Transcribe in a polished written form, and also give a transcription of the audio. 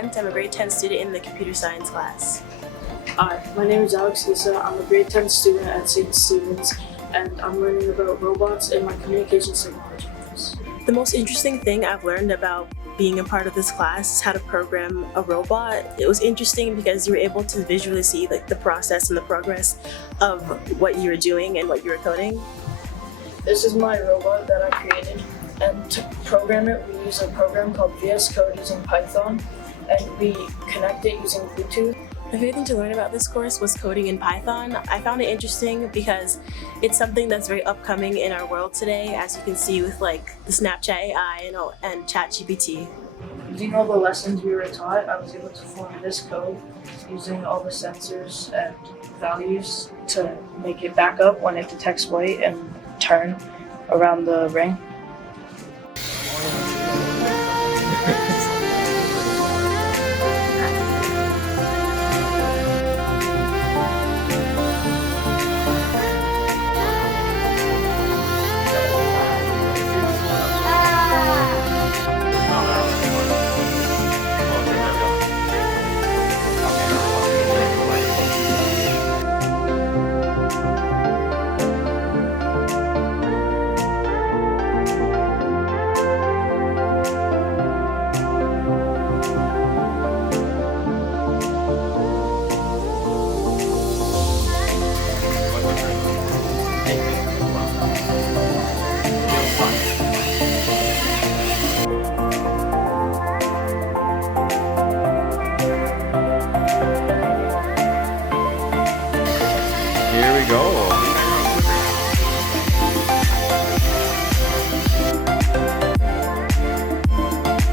Grant. I'm a grade 10 student in the computer science class. Hi, my name is Alex Issa. I'm a grade 10 student at St. Stephen's, and I'm learning about robots in my communications technology course. The most interesting thing I've learned about being a part of this class is how to program a robot. It was interesting because you were able to visually see the process and the progress of what you were doing and what you were coding. This is my robot that I created, and to program it we use a program called VS Code using Python, and we connect it using Bluetooth. My favorite thing to learn about this course was coding in Python. I found it interesting because it's something that's very upcoming in our world today, as you can see with the Snapchat AI and ChatGPT. Using all the lessons we were taught, I was able to form this code using all the sensors and values to make it back up when it detects white and turn around the ring. Here we go.